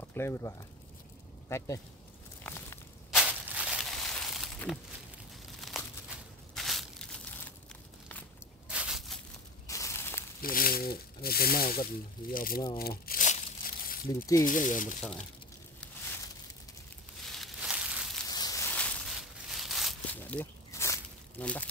Tóc lên một vả cách đây ini pemau kan ya pemau linci kan ya một sợi ya dia nambah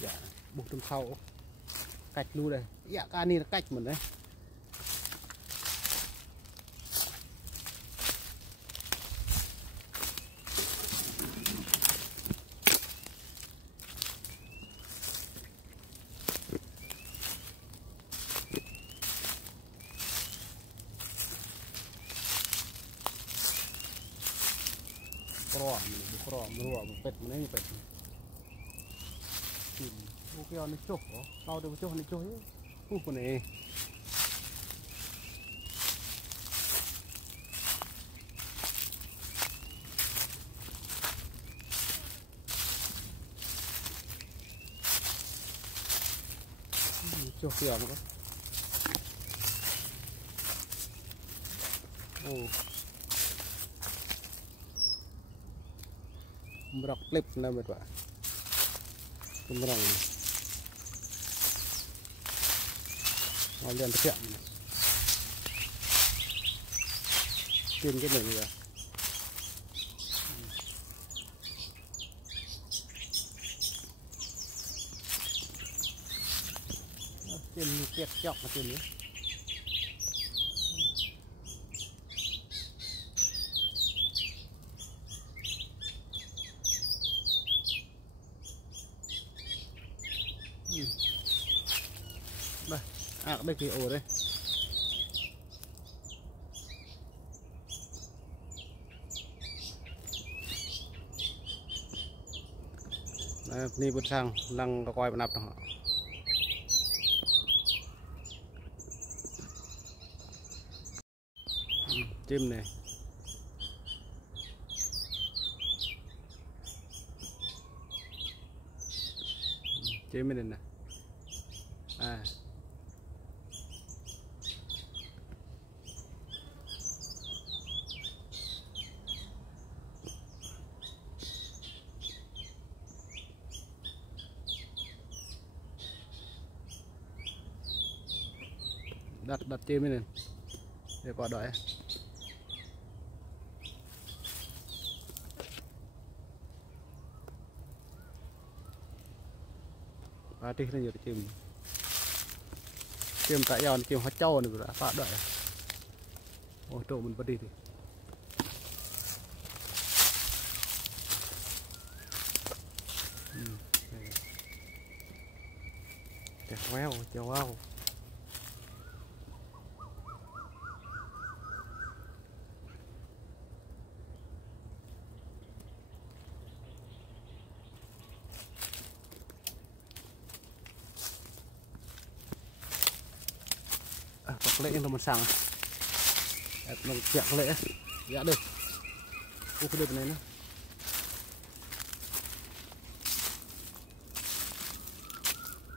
ya buộc trong khâu cách luôn đây dạ cái này là cách mình đấy merua pet mana ni pet ok on cuh tao được cuh ni cuh pun ni cuh siapa kan oh merak klip namanya pak merang kalian siap trên cái này rồi trên kẹt chọc mà trên nữa đây đây cái ổ đây ni bút sang lăng coi nắp đó chim này chim này nè đặt chim này để qua đợi và đi này nhiều chim tại giòn chim hóa châu này đã phá đợi ô tô mình bắt đi thì wow wow lệ nó một sàng nó chẹt lệ dạ được cái được này nữa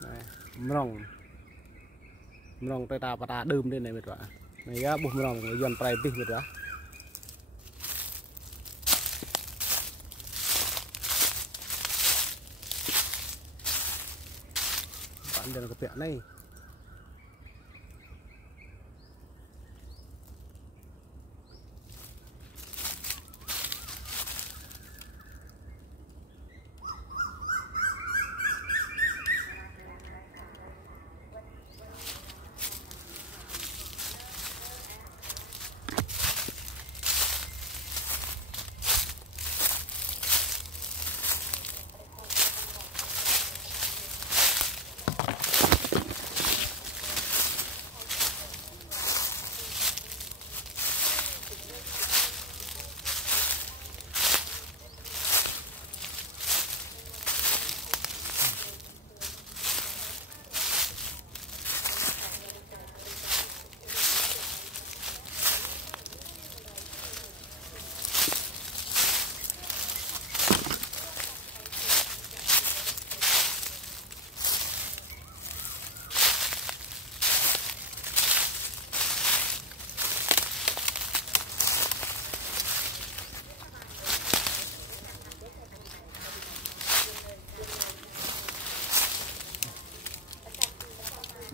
này mrong tay ta ta đơm lên này mệt vả này á buộc mrong người dân trai đi mệt vả bạn đừng có bẹn này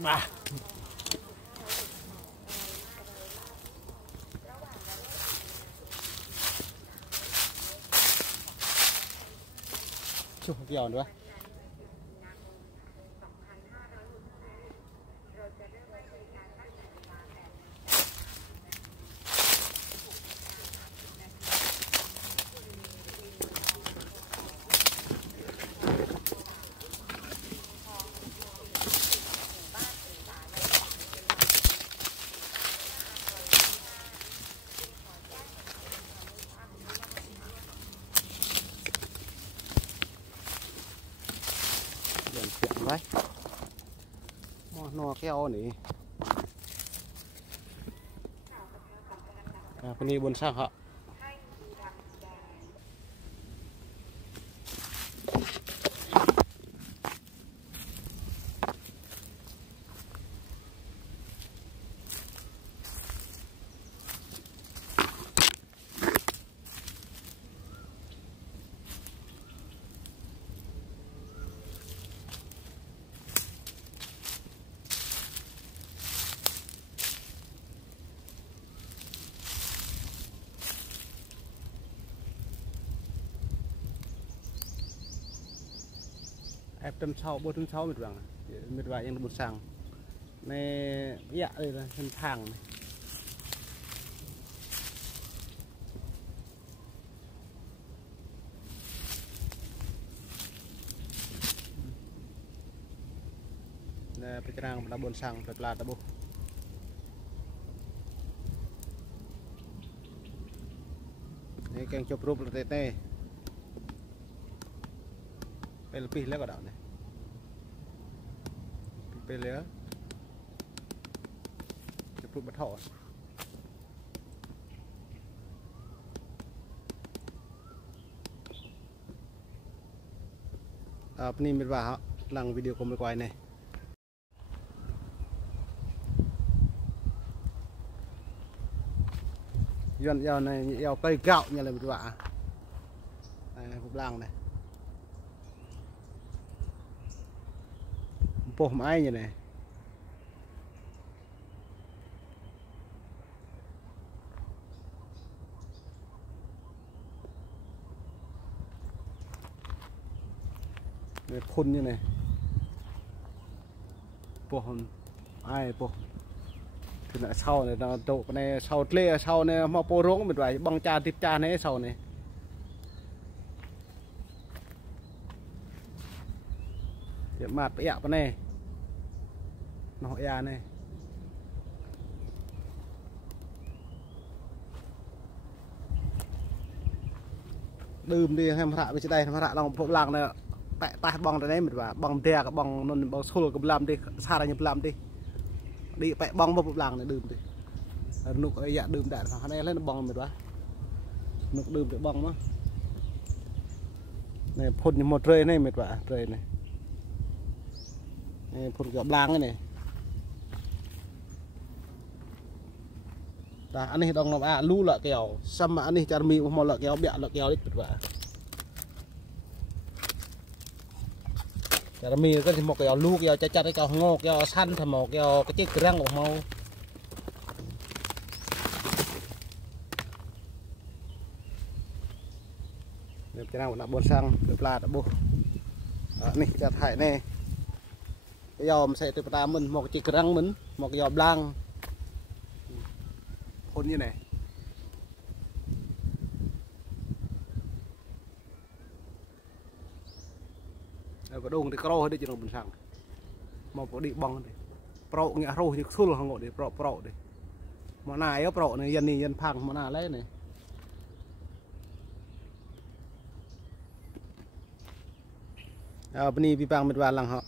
Bà. Chụp kiểu nữa. Đấy. Nó keo này. Cái này buồn sang họ. Em trăm sau 4/6 mệt vàngยังบุษสั่งในยะเลยนะเส้นทางเนี่ยไปกลางตะบนสั่งไปปลาตะบุนี่แกงจบรูปเตเต้เป็นปีแล้วก็ดาวเนี่ยเป็นเหลือจะปลุกมาถอดนี่เป็นว่าหลังวิดีโอคอมไปไกวเนี่ยย้อนยาวในยาวไปเก่าเนี่ยเลยเป็นว่าผมล่างเนี่ยโป่งไม้như này phun như này poh ai poh thì lại sau này nó tụ này sau tle sau này mà po rống một vài băng cha tiếp cha này sau này để mạt bẹ cái này nó ya này đơm đi em hạ bên trên đây em hạ lòng bộ làng này tại tai bong đây một và bong đè cái bong non bong sôi cái làm đi xa ra nhập làm đi tại bong bộ làng này đơm đi nục ấy dạ đơm đại thằng này lên bong một và nục đơm để bong đó này phun như một rơi này một và rơi này phun cái blang cái này ta anh ấy đang làm lú lợn kèo xăm mà anh ấy chả mi một lợn kèo bẹ lợn kèo đấy tuyệt vời chả mi có một kèo lú kèo chặt cái kèo ngô kèo săn thầm một kèo cái chiếc răng của màu để cho nào buồn sang được là đã buộc này chặt hại này cái dòm sẽ từ ta mình một chiếc răng mình một dòm blang phun như này có đông thì có rồi đấy chỉ đồng bình sang một có đi bong này pro nghĩa rồi thì xul hàng ngộ để pro đi món này á pro này dân phang món nào lấy này bên này bị băng một vài lần họ